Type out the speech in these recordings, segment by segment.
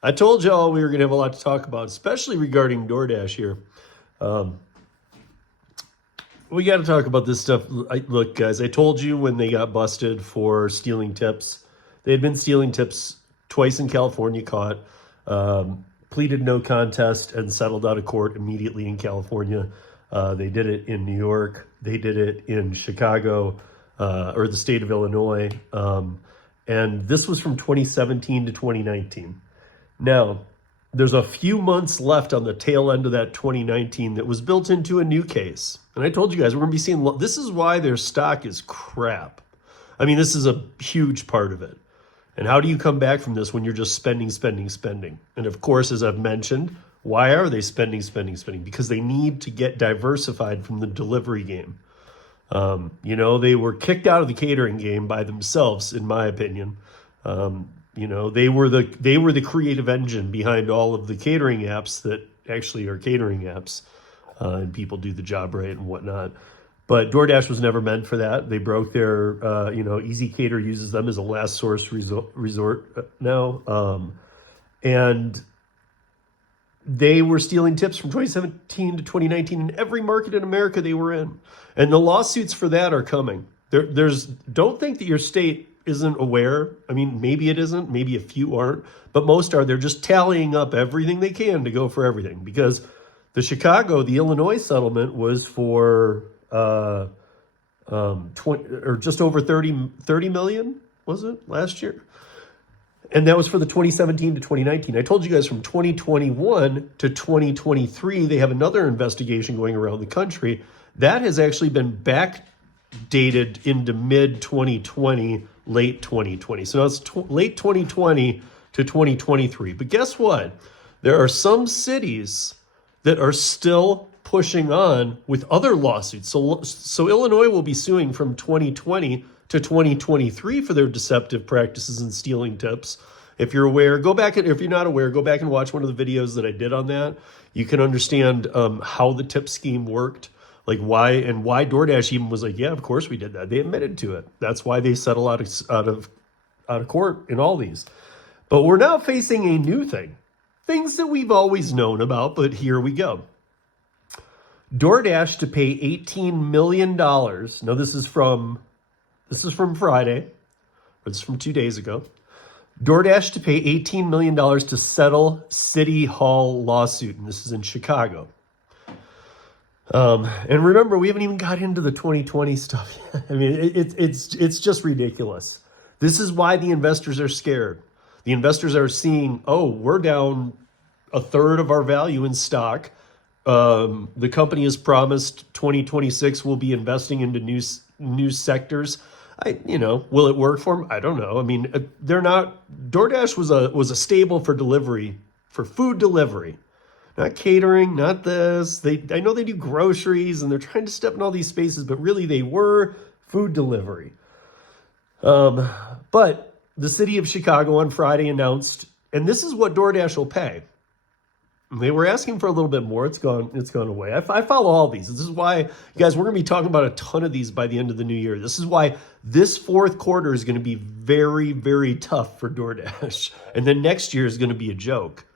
I told y'all we were going to have a lot to talk about, especially regarding DoorDash here. Um, we got to talk about this stuff. Look, guys, I told you when they got busted for stealing tips. They had been stealing tips twice in California, caught, pleaded no contest, and settled out of court immediately in California. They did it in New York. They did it in Chicago, or the state of Illinois. And this was from 2017 to 2019. Now, there's a few months left on the tail end of that 2019 that was built into a new case. And I told you guys, we're going to be seeing, this is why their stock is crap. I mean, this is a huge part of it. And how do you come back from this when you're just spending, spending, spending? And of course, as I've mentioned, why are they spending, spending, spending? Because they need to get diversified from the delivery game. They were kicked out of the catering game by themselves, in my opinion. They were the creative engine behind all of the catering apps that actually are catering apps, and people do the job right and whatnot. But DoorDash was never meant for that. They broke their, Easy Cater uses them as a last source resort now. And they were stealing tips from 2017 to 2019 in every market in America they were in. And the lawsuits for that are coming. Don't think that your state isn't aware. I mean, maybe it isn't, maybe a few aren't, but most are. They're just tallying up everything they can to go for everything, because the Illinois settlement was for 20 or just over 30 million, was it, last year? And that was for the 2017 to 2019. I told you guys from 2021 to 2023, they have another investigation going around the country. That has actually been backdated into mid-2020, late 2020. So now it's late 2020 to 2023. But guess what? There are some cities that are still pushing on with other lawsuits. So Illinois will be suing from 2020 to 2023 for their deceptive practices and stealing tips. If you're aware, if you're not aware, go back and watch one of the videos that I did on that. You can understand how the tip scheme worked, like why DoorDash even was like, yeah, of course we did that. They admitted to it. That's why they settle out of court in all these. But we're now facing a new thing. Things that we've always known about, but here we go. DoorDash to pay $18 million. Now this is from Friday, or this is from 2 days ago. DoorDash to pay $18 million to settle City Hall lawsuit, and this is in Chicago. And remember, we haven't even got into the 2020 stuff yet. I mean, it's just ridiculous. This is why the investors are scared. The investors are seeing, we're down a third of our value in stock. The company has promised 2026 will be investing into new sectors. Will it work for them? I don't know. I mean, they're not. DoorDash was a stable for delivery, for food delivery, not catering, not this. I know they do groceries and they're trying to step in all these spaces, but really they were food delivery. But the city of Chicago on Friday announced, and this is what DoorDash will pay. They were asking for a little bit more. It's gone away. I follow all these. This is why, guys, we're going to be talking about a ton of these by the end of the new year. This is why this fourth quarter is going to be very, very tough for DoorDash. And then next year is going to be a joke.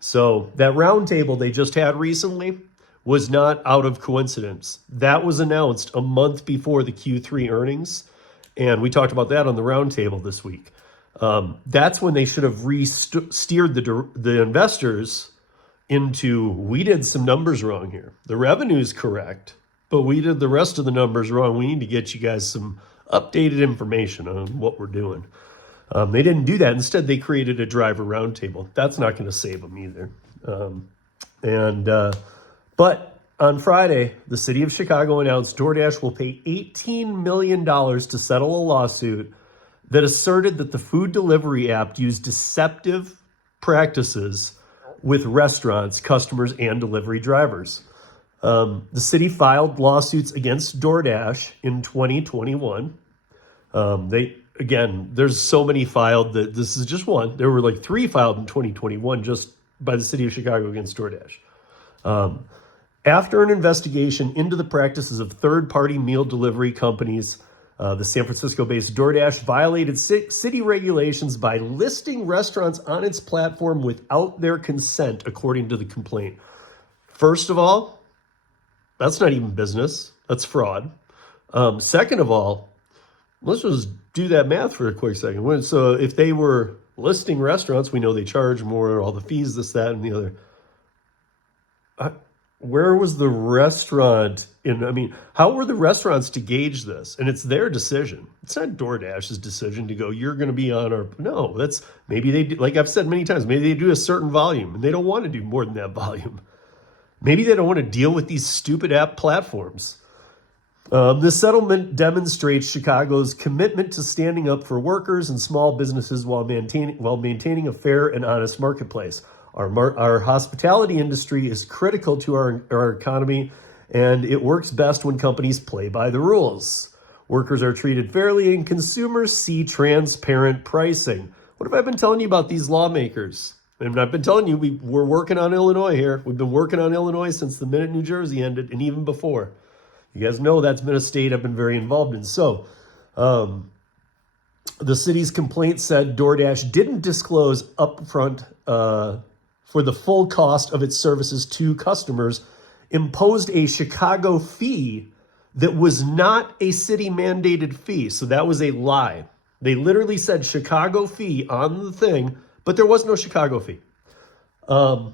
So that roundtable they just had recently was not out of coincidence. That was announced a month before the Q3 earnings. And we talked about that on the roundtable this week. That's when they should have steered the investors into, we did some numbers wrong here. The revenue's correct, but we did the rest of the numbers wrong. We need to get you guys some updated information on what we're doing. They didn't do that. Instead, they created a driver roundtable. That's not going to save them either. But on Friday, the city of Chicago announced DoorDash will pay $18 million to settle a lawsuit that asserted that the food delivery app used deceptive practices with restaurants, customers, and delivery drivers. The city filed lawsuits against DoorDash in 2021. There's so many filed that this is just one. There were like 3 filed in 2021 just by the city of Chicago against DoorDash. After an investigation into the practices of third-party meal delivery companies, The San Francisco-based DoorDash violated city regulations by listing restaurants on its platform without their consent, according to the complaint. First of all, that's not even business. That's fraud. Second of all, let's just do that math for a quick second. So if they were listing restaurants, we know they charge more, all the fees, this, that, and the other. Where was the restaurant how were the restaurants to gauge this? And it's their decision. It's not DoorDash's decision to go, you're going to be on our, no, that's, maybe they do, like I've said many times, maybe they do a certain volume and they don't want to do more than that volume. Maybe they don't want to deal with these stupid app platforms. The settlement demonstrates Chicago's commitment to standing up for workers and small businesses while maintaining a fair and honest marketplace. Our hospitality industry is critical to our economy, and it works best when companies play by the rules. Workers are treated fairly, and consumers see transparent pricing. What have I been telling you about these lawmakers? And I've been telling you, we're working on Illinois here. We've been working on Illinois since the minute New Jersey ended, and even before. You guys know that's been a state I've been very involved in. So, the city's complaint said DoorDash didn't disclose upfront for the full cost of its services to customers, imposed a Chicago fee that was not a city-mandated fee. So that was a lie. They literally said Chicago fee on the thing, but there was no Chicago fee that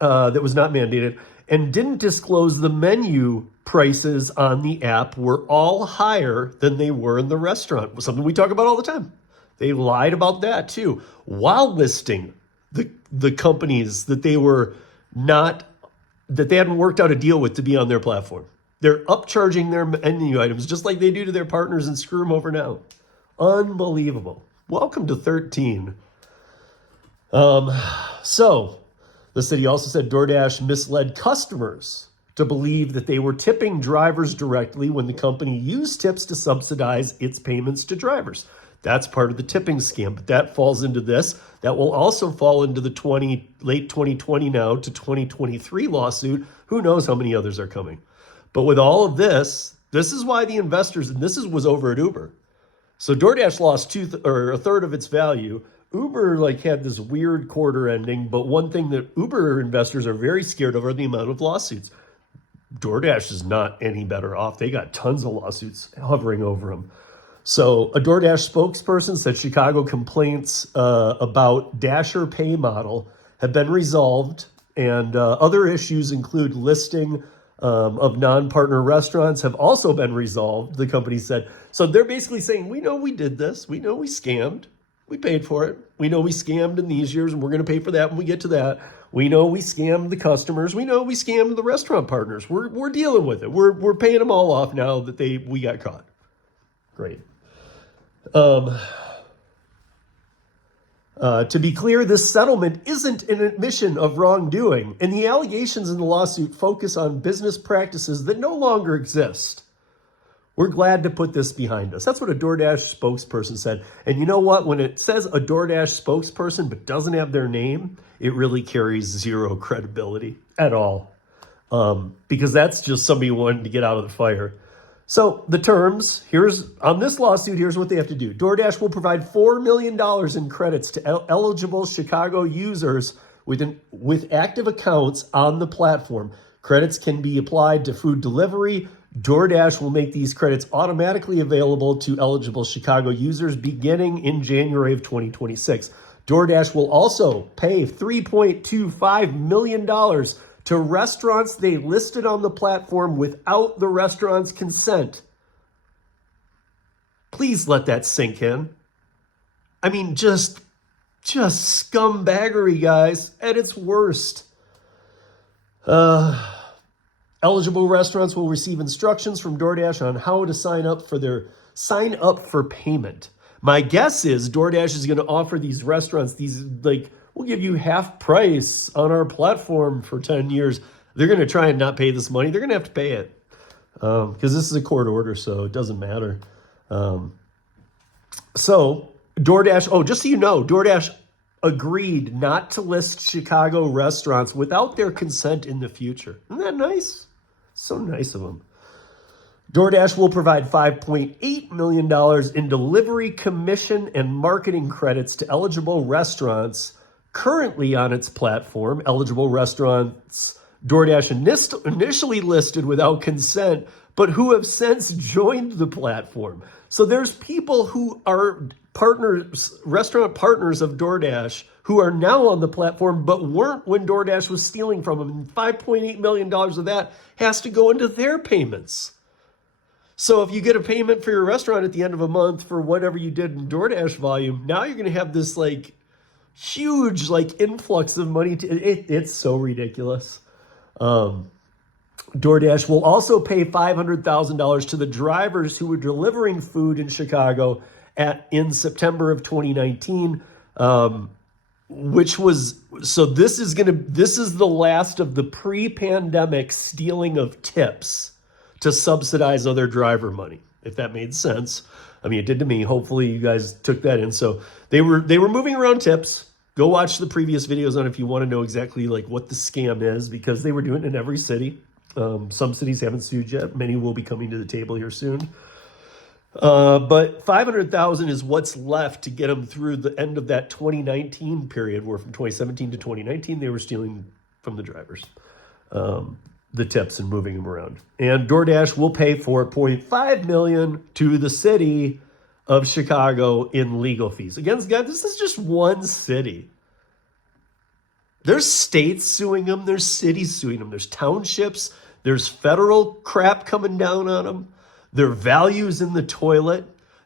was not mandated, and didn't disclose the menu prices on the app were all higher than they were in the restaurant. Something we talk about all the time. They lied about that too, while listing the companies that they hadn't worked out a deal with to be on their platform. They're upcharging their menu items just like they do to their partners and screw them over now. Unbelievable. Welcome to 13. So the city also said DoorDash misled customers to believe that they were tipping drivers directly when the company used tips to subsidize its payments to drivers. That's part of the tipping scam, but that falls into this. That will also fall into the late 2020 now to 2023 lawsuit. Who knows how many others are coming? But with all of this, this is why the investors, and was over at Uber. So DoorDash lost a third of its value. Uber had this weird quarter ending, but one thing that Uber investors are very scared of are the amount of lawsuits. DoorDash is not any better off. They got tons of lawsuits hovering over them. So a DoorDash spokesperson said Chicago complaints about Dasher pay model have been resolved, and other issues include listing of non-partner restaurants have also been resolved, the company said. So they're basically saying, we know we did this. We know we scammed. We paid for it. We know we scammed in these years, and we're going to pay for that when we get to that. We know we scammed the customers. We know we scammed the restaurant partners. We're dealing with it. We're paying them all off now that we got caught. Great. To be clear, this settlement isn't an admission of wrongdoing, and the allegations in the lawsuit focus on business practices that no longer exist. We're glad to put this behind us. That's what a DoorDash spokesperson said. And you know what? When it says a DoorDash spokesperson but doesn't have their name, it really carries zero credibility at all. Because that's just somebody wanting to get out of the fire. So the terms, on this lawsuit, here's what they have to do. DoorDash will provide $4 million in credits to eligible Chicago users with active accounts on the platform. Credits can be applied to food delivery. DoorDash will make these credits automatically available to eligible Chicago users beginning in January of 2026. DoorDash will also pay $3.25 million to restaurants they listed on the platform without the restaurant's consent. Please let that sink in. I mean, just scumbaggery, guys, at its worst. Eligible restaurants will receive instructions from DoorDash on how to sign up for payment. My guess is DoorDash is going to offer these restaurants we'll give you half price on our platform for 10 years. They're going to try and not pay this money. They're going to have to pay it because this is a court order, so it doesn't matter. So DoorDash, just so you know, DoorDash agreed not to list Chicago restaurants without their consent in the future. Isn't that nice? So nice of them. DoorDash will provide $5.8 million in delivery commission and marketing credits to eligible restaurants currently on its platform. Eligible restaurants DoorDash initially listed without consent, but who have since joined the platform. So there's people who are partners, restaurant partners of DoorDash, who are now on the platform, but weren't when DoorDash was stealing from them. And $5.8 million of that has to go into their payments. So if you get a payment for your restaurant at the end of a month for whatever you did in DoorDash volume, now you're going to have this like huge like influx of money. It's so ridiculous. DoorDash will also pay $500,000 to the drivers who were delivering food in Chicago in September of 2019, which was, so this is the last of the pre-pandemic stealing of tips to subsidize other driver money, if that made sense. I mean, it did to me. Hopefully you guys took that in. So they were moving around tips. Go watch the previous videos on if you want to know exactly like what the scam is, because they were doing it in every city. Some cities haven't sued yet. Many will be coming to the table here soon. But $500,000 is what's left to get them through the end of that 2019 period, where from 2017 to 2019, they were stealing from the drivers. The tips and moving them around. And DoorDash will pay $4.5 million to the city of Chicago in legal fees. Again, guys, this is just one city. There's states suing them. There's cities suing them. There's townships. There's federal crap coming down on them. Their value's in the toilet.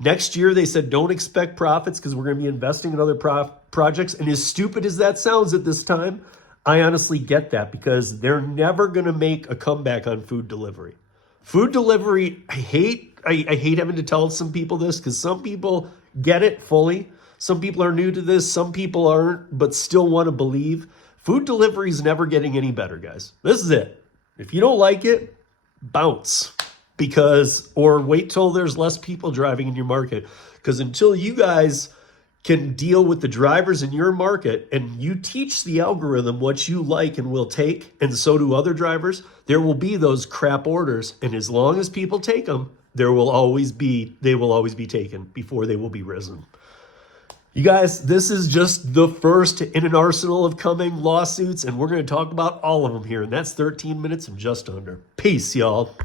Next year, they said, don't expect profits because we're going to be investing in other projects. And as stupid as that sounds at this time, I honestly get that, because they're never going to make a comeback on food delivery. Food delivery, I hate having to tell some people this, because some people get it fully. Some people are new to this. Some people aren't, but still want to believe. Food delivery is never getting any better, guys. This is it. If you don't like it, bounce. Or wait till there's less people driving in your market. Because until you guys can deal with the drivers in your market and you teach the algorithm what you like and will take, and so do other drivers, there will be those crap orders. And as long as people take them, they will always be taken before they will be risen. You guys, this is just the first in an arsenal of coming lawsuits, and we're going to talk about all of them here. And that's 13 minutes and just under. Peace, y'all.